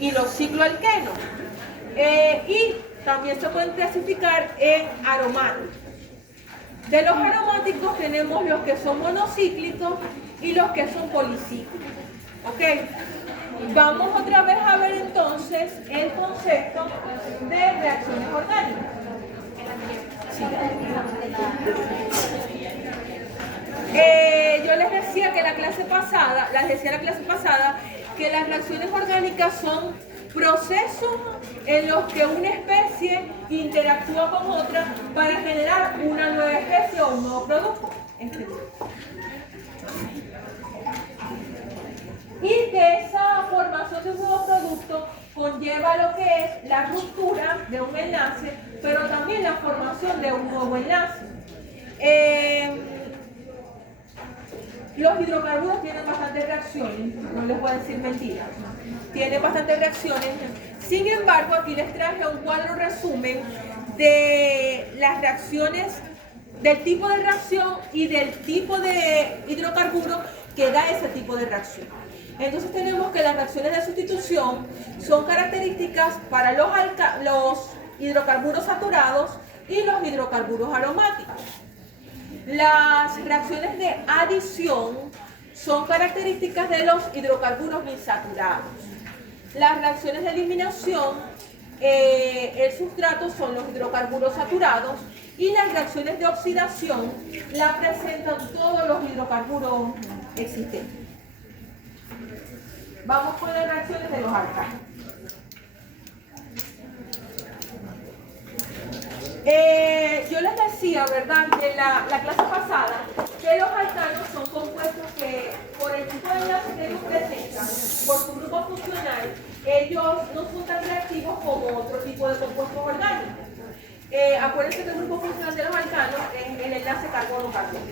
y los cicloalquenos. Y también se pueden clasificar en aromáticos. De los aromáticos tenemos los que son monocíclicos y los que son policíclicos. ¿Ok? Vamos otra vez a ver entonces el concepto de reacciones orgánicas. Yo les decía que la clase pasada que las reacciones orgánicas son procesos en los que una especie interactúa con otra para generar una nueva especie o un nuevo producto. Y que esa formación de un nuevo producto conlleva lo que es la ruptura de un enlace, pero también la formación de un nuevo enlace. Los hidrocarburos tienen bastantes reacciones, no les voy a decir mentiras, tienen bastantes reacciones. Sin embargo, aquí les traje un cuadro resumen de las reacciones, del tipo de reacción y del tipo de hidrocarburo que da ese tipo de reacción. Entonces tenemos que las reacciones de sustitución son características para los hidrocarburos saturados y los hidrocarburos aromáticos. Las reacciones de adición son características de los hidrocarburos insaturados. Las reacciones de eliminación, el sustrato son los hidrocarburos saturados y las reacciones de oxidación la presentan todos los hidrocarburos existentes. Vamos con las reacciones de los alcanos. Yo les decía, ¿verdad?, de la clase pasada, que los alcanos son compuestos que, por el tipo de enlace que ellos presentan, por su grupo funcional, ellos no son tan reactivos como otro tipo de compuestos orgánicos. Acuérdense que el grupo funcional de los alcanos es el enlace carbono-carbono.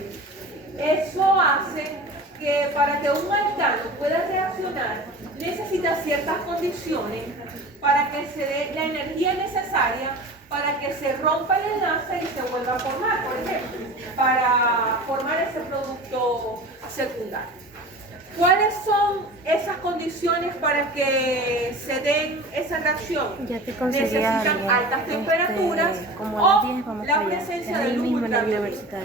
Eso hace que para que un alcano pueda reaccionar necesita ciertas condiciones para que se dé la energía necesaria para que se rompa el enlace y se vuelva a formar, por ejemplo, para formar ese producto secundario. ¿Cuáles son esas condiciones para que se den esa reacción? Necesitan altas temperaturas o la presencia de luz ultravioleta.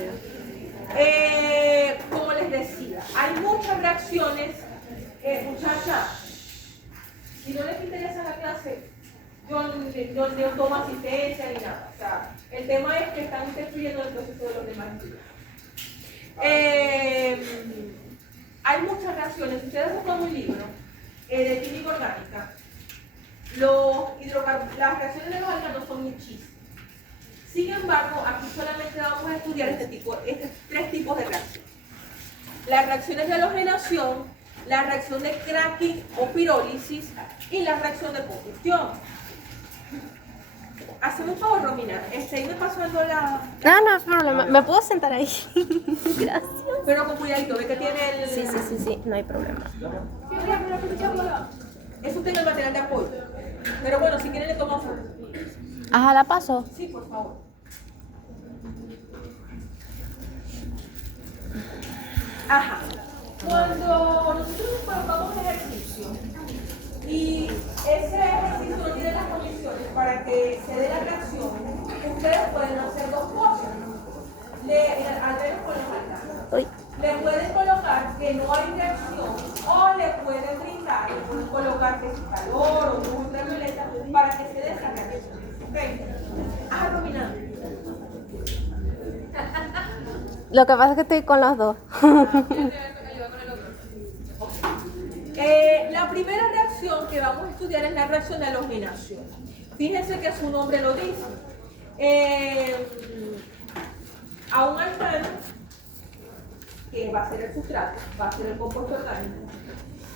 Como les decía, hay muchas reacciones, muchachas, si no les interesa la clase, yo no tomo asistencia ni nada. O sea, el tema es que están interfiriendo en el proceso de los demás estudiantes. Hay muchas reacciones. Si ustedes buscan un libro de química orgánica, las reacciones de los alcanos son muchísimas. Sin embargo, aquí solamente vamos a estudiar estos tres tipos de reacciones. Las reacciones de halogenación, la reacción de cracking o pirólisis y la reacción de combustión. Hazme un favor, Romina, irme pasando la... No hay problema. ¿Me puedo sentar ahí? Gracias. Pero con cuidadito, ve que tiene el... Sí, no hay problema. Eso tiene el material de apoyo. Pero bueno, si quieren le tomo foto. Ajá, ¿la paso? Sí, por favor. Ajá. Cuando nosotros colocamos ejercicio y ese ejercicio no tiene las condiciones para que se dé la reacción, ustedes pueden hacer dos cosas. Al menos con los alcanos. Le pueden colocar que no hay reacción o le pueden brindar, le pueden colocar que es calor o luz ultravioleta para que se dé esa reacción. ¿Ok? Ajá, Romina. Lo que pasa es que estoy con los dos. La primera reacción que vamos a estudiar es la reacción de halogenación. Fíjense que su nombre lo dice. A un alcano, que va a ser el sustrato, va a ser el compuesto orgánico,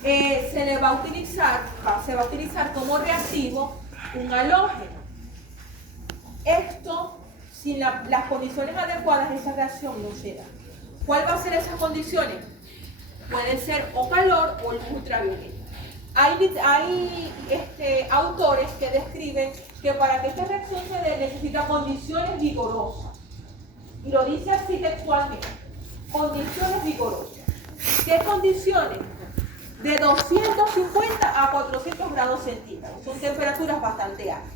se va a utilizar como reactivo un halógeno. Esto, sin las condiciones adecuadas, esa reacción no se da. ¿Cuál va a ser esas condiciones? Pueden ser o calor o luz ultravioleta. Hay autores que describen que para que esta reacción se dé necesita condiciones vigorosas. Y lo dice así textualmente. Condiciones vigorosas. ¿Qué condiciones? de 250 a 400 grados centígrados. Son temperaturas bastante altas.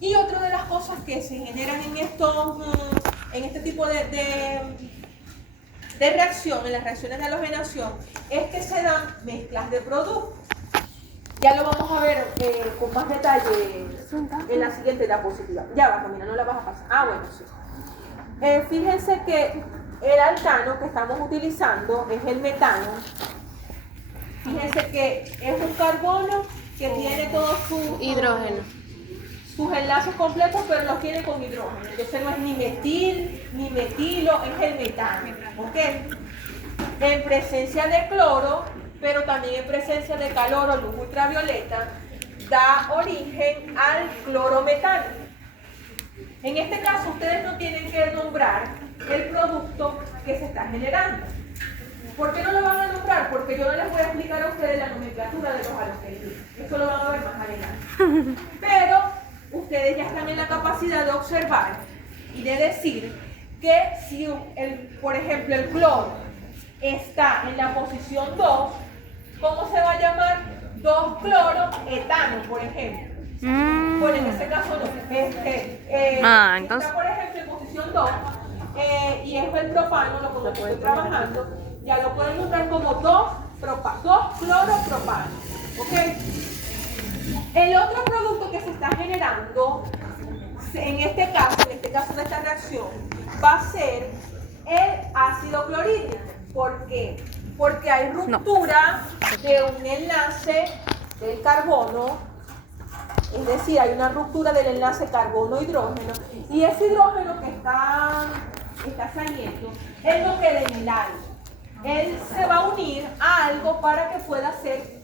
Y otra de las cosas que se generan en este tipo de reacción, en las reacciones de halogenación, es que se dan mezclas de productos. Ya lo vamos a ver con más detalle en la siguiente diapositiva. Ya va, Camila, no la vas a pasar. Ah, bueno, sí. Fíjense que el alcano que estamos utilizando es el metano. Fíjense que es un carbono que tiene todos sus enlaces completos, pero los tiene con hidrógeno. Entonces no es ni metil, ni metilo, es el metano. ¿Ok? En presencia de cloro, pero también en presencia de calor o luz ultravioleta, da origen al clorometano. En este caso, ustedes no tienen que nombrar el producto que se está generando. ¿Por qué no lo van a nombrar? Porque yo no les voy a explicar a ustedes la nomenclatura de los halogénidos. Eso lo van a ver más adelante. Pero ustedes ya están en la capacidad de observar y de decir que si, por ejemplo, el cloro está en la posición 2, ¿cómo se va a llamar? 2-cloroetano, por ejemplo. Bueno, en ese caso no. Entonces... Está, por ejemplo, en posición 2 y es el propano, lo que estoy trabajando, ya lo pueden nombrar como 2-cloropropano. ¿Ok? El otro producto que se está generando, en este caso de esta reacción, va a ser el ácido clorhídrico. ¿Por qué? Porque hay ruptura de un enlace del carbono, es decir, hay una ruptura del enlace carbono-hidrógeno, y ese hidrógeno que está saliendo, él no queda en el aire. Él se va a unir a algo para que pueda ser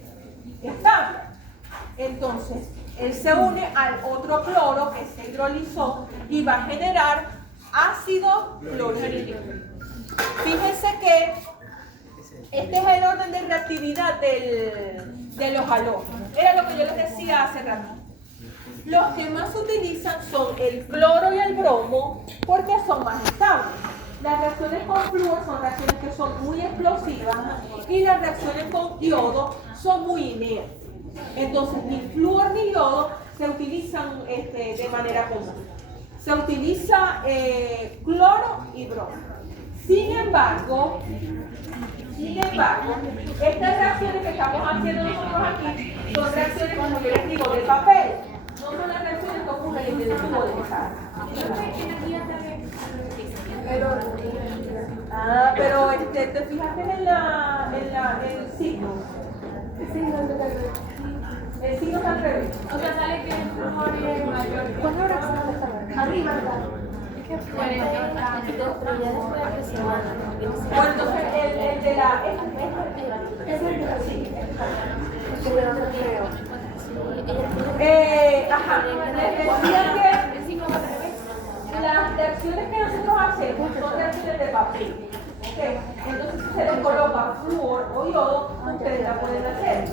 estable. Entonces, él se une al otro cloro que se hidrolizó y va a generar ácido clorhídrico. Fíjense que este es el orden de reactividad de los halógenos. Era lo que yo les decía hace rato. Los que más se utilizan son el cloro y el bromo porque son más estables. Las reacciones con flúor son reacciones que son muy explosivas y las reacciones con yodo son muy inertes. Entonces, ni flúor ni yodo se utilizan de manera común. Se utiliza cloro y bromo. Sin embargo, estas reacciones que estamos haciendo nosotros aquí son reacciones, como yo les digo, de papel. No son las reacciones que ocurren en el tubo de ensayo. Pero ¿te fijaste en el signo? El signo está al revés. O sea, sale que el flúor es mayor. ¿Cuándo habrá que Arriba, Bueno, entonces el de la... Es el de la... Sí. Ajá. Les decía que las reacciones que nosotros hacemos son reacciones de papel. ¿Okay? Entonces, si se les coloca flúor o yodo, ustedes la pueden hacer.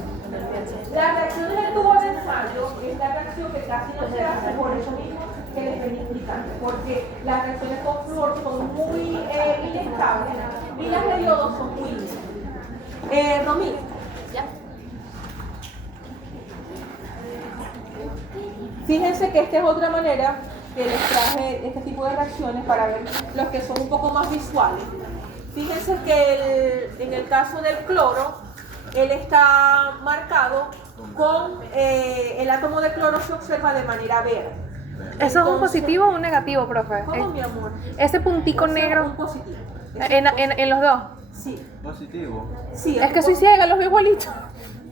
Las reacciones del tubo de ensayo es la reacción que casi no se hace por eso mismo que les venía explicando, porque las reacciones con flúor son muy inestables y las de yodo son muy inestables. Romina. ¿Ya? Fíjense que esta es otra manera que les traje este tipo de reacciones para ver los que son un poco más visuales. Fíjense que en el caso del cloro, él está marcado con el átomo de cloro se observa de manera verde. ¿Eso es un positivo o un negativo, profe? ¿Cómo, mi amor? Ese puntico O sea, negro. un positivo. En los dos. Sí. Positivo. Sí, Es que soy ciega, los veo igualitos.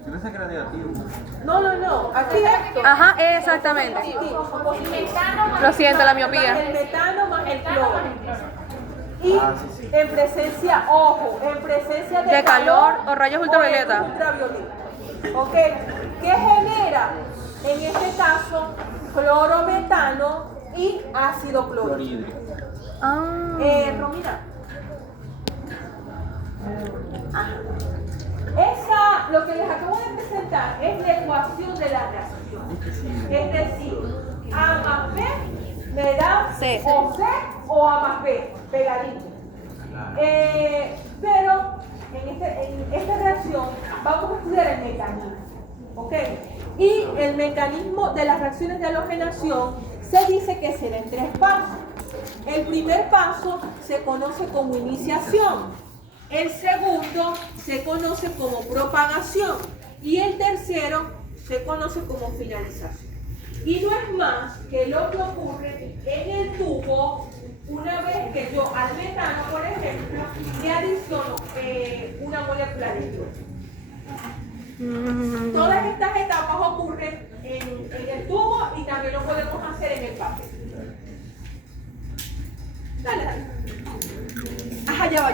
Yo pensé que era negativo. No. Aquí esto. Ajá, exactamente. Positivo, son positivos. Lo siento, la Más miopía. el metano más el cloro. Y Sí. en presencia, ojo, en presencia De calor o rayos ultravioleta. ¿Ok? ¿Qué genera? En este caso, clorometano y ácido clorhídrico. Ah. Romina. Lo que les acabo de presentar es la ecuación de la reacción. Es decir, A más B me da C. o C o A más B, pegadito. Pero en esta reacción vamos a estudiar el mecanismo. ¿Ok? Y el mecanismo de las reacciones de halogenación se dice que se da en 3 pasos. El primer paso se conoce como iniciación. El segundo se conoce como propagación. Y el tercero se conoce como finalización. Y no es más que lo que ocurre en el tubo una vez que yo al metano, por ejemplo, le adiciono una molécula de hidrógeno. Todas estas etapas ocurren en el tubo y también lo podemos hacer en el papel. Dale, dale. Ajá, ya va.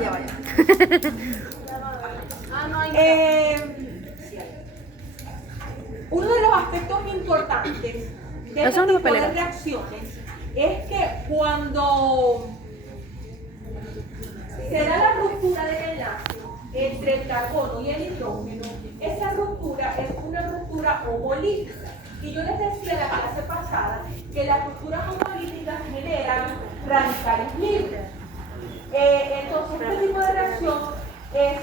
Uno de los aspectos importantes de este tipo de reacciones es que cuando se da la ruptura del enlace entre el carbono y el hidrógeno, esa ruptura es una ruptura homolítica. Y yo les decía en la clase pasada que las rupturas homolíticas generan radicales libres. Entonces, este tipo de reacción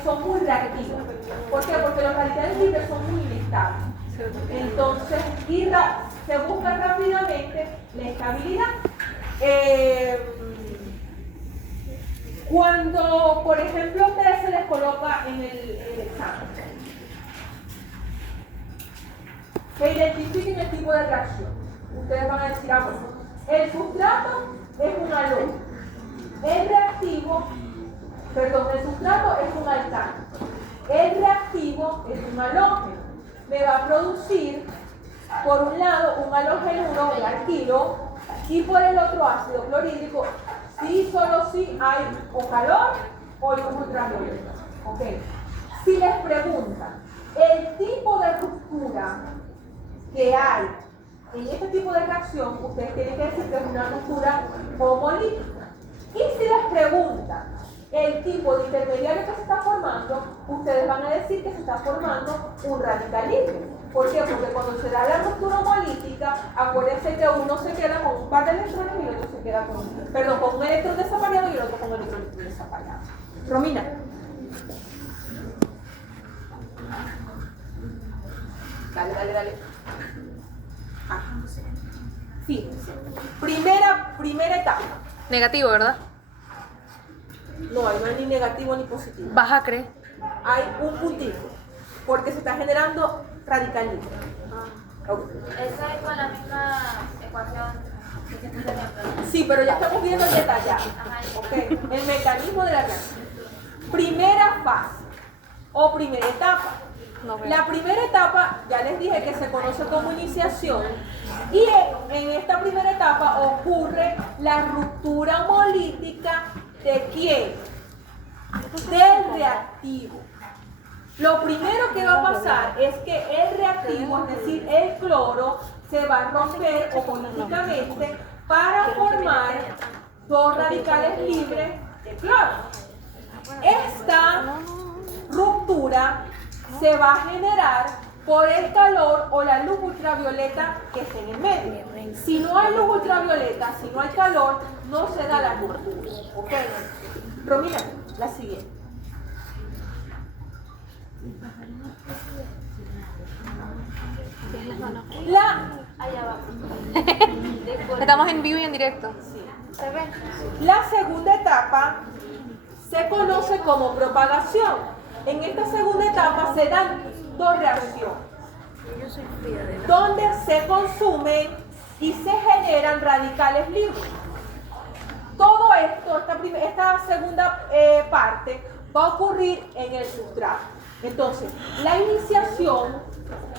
son muy reactivas. ¿Por qué? Porque los radicales libres son muy inestables. Entonces, se busca rápidamente la estabilidad. Cuando, por ejemplo, a ustedes se les coloca en el examen, que identifiquen el tipo de reacción. Ustedes van a decir, bueno, el sustrato es un halón. El sustrato es un alcano. El reactivo es un halógeno. Me va a producir, por un lado, un halogeno, el alquilo, y por el otro ácido clorhídrico, solo si hay o calor o luz ultravioleta. Okay. Si les preguntan el tipo de ruptura que hay en este tipo de reacción, ustedes tienen que decir que es una ruptura homolítica. Y si les preguntan el tipo de intermediario que se está formando, ustedes van a decir que se está formando un radical libre. ¿Por qué? Porque cuando se da la ruptura homolítica, acuérdense que uno se queda con un par de electrones y el otro se queda con un electrón desapareado y el otro con un electrón desapareado. Romina. Dale. Fíjense. Primera etapa. Negativo, ¿verdad? No hay ni negativo ni positivo. Baja, ¿cree? Hay un puntito, porque se está generando radical libre. Okay. Esa es con la misma ecuación que se puso en el Sí, pero ya estamos viendo el detallado. Okay. El mecanismo de la reacción. Primera fase o primera etapa. La primera etapa, ya les dije que se conoce como iniciación, y en esta primera etapa ocurre la ruptura homolítica ¿de quién? Del reactivo. Lo primero que va a pasar es que el reactivo, es decir, el cloro, se va a romper homolíticamente para formar 2 radicales libres de cloro. Esta ruptura se va a generar por el calor o la luz ultravioleta que esté en el medio. Si no hay luz ultravioleta, si no hay calor, no se da la ruptura. ¿Ok? Romina, la siguiente. Estamos en vivo y en directo. La segunda etapa se conoce como propagación. En esta segunda etapa se dan 2 reacciones, donde se consumen y se generan radicales libres. Todo esto, esta segunda parte, va a ocurrir en el sustrato. Entonces, la iniciación,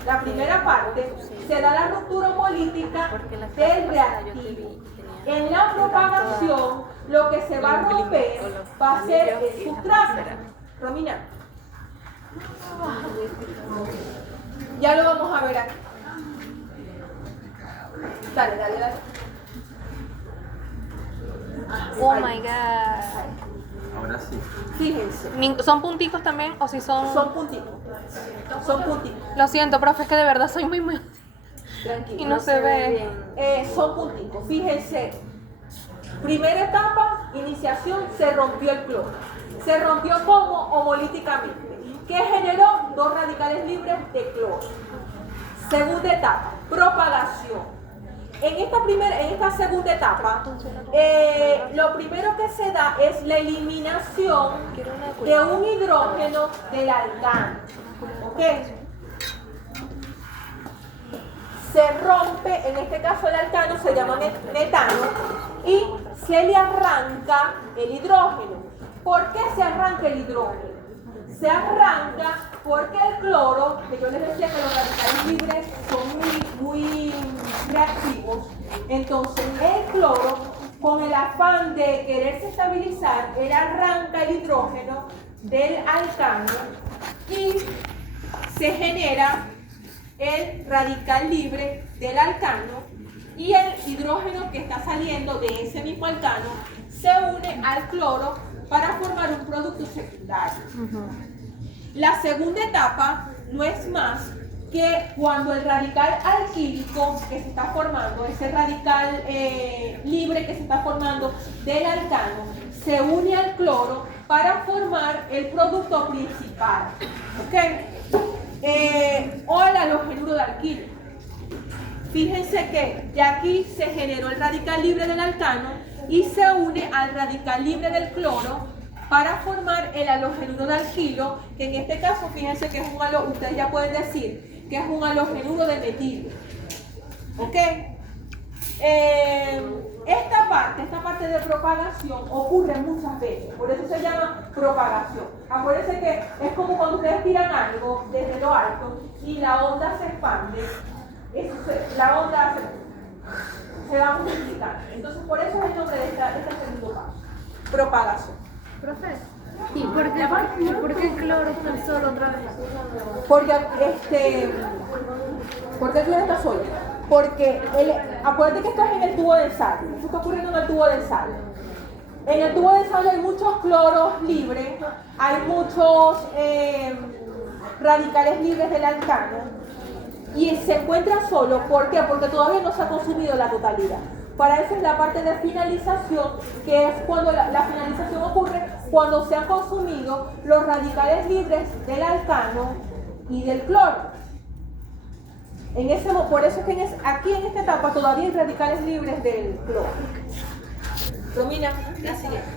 la primera parte, se da la ruptura homolítica del reactivo. En la propagación, lo que se va a romper va a ser el sustrato. Romina. Ya lo vamos a ver aquí. Dale. Oh my god. Ahora sí. Fíjense. ¿Son punticos también o si son...? Son puntitos. Lo siento, profe, es que de verdad soy muy... Tranquilo. Y no se ve. Son puntitos. Fíjense. Primera etapa, iniciación, se rompió el cloro. Se rompió como homolíticamente, que generó dos radicales libres de cloro. Segunda etapa, propagación. En esta segunda etapa, lo primero que se da es la eliminación de un hidrógeno del alcano. ¿Ok? Se rompe, en este caso el alcano se llama metano, y se le arranca el hidrógeno. ¿Por qué se arranca el hidrógeno? Se arranca porque el cloro, que yo les decía que los radicales libres son muy reactivos, entonces el cloro, con el afán de quererse estabilizar, él arranca el hidrógeno del alcano y se genera el radical libre del alcano, y el hidrógeno que está saliendo de ese mismo alcano se une al cloro para formar un producto secundario. La segunda etapa no es más que cuando el radical alquílico que se está formando, ese radical libre que se está formando del alcano, se une al cloro para formar el producto principal. ¿Ok? O el halogenuro de alquilo. Fíjense que ya aquí se generó el radical libre del alcano y se une al radical libre del cloro para formar el halogenuro de alquilo, que en este caso, fíjense que es un halogenuro, ustedes ya pueden decir que es un halogenuro de metil. ¿Ok? Esta parte de propagación ocurre muchas veces, por eso se llama propagación. Acuérdense que es como cuando ustedes tiran algo desde lo alto y la onda se expande, la onda se va multiplicando. Entonces, por eso es el nombre de este segundo paso, propagación. Profe, ¿y por qué el cloro está el solo otra vez? Porque ¿por qué el cloro está solo? Porque acuérdate que esto es en el tubo de sal. Esto está ocurriendo en el tubo de sal. En el tubo de sal hay muchos cloros libres, hay muchos radicales libres del alcano, y se encuentra solo. ¿Por qué? Porque todavía no se ha consumido la totalidad. Para eso es la parte de finalización, que es cuando la finalización ocurre cuando se han consumido los radicales libres del alcano y del cloro. Por eso es que aquí en esta etapa todavía hay radicales libres del cloro. Romina, la siguiente.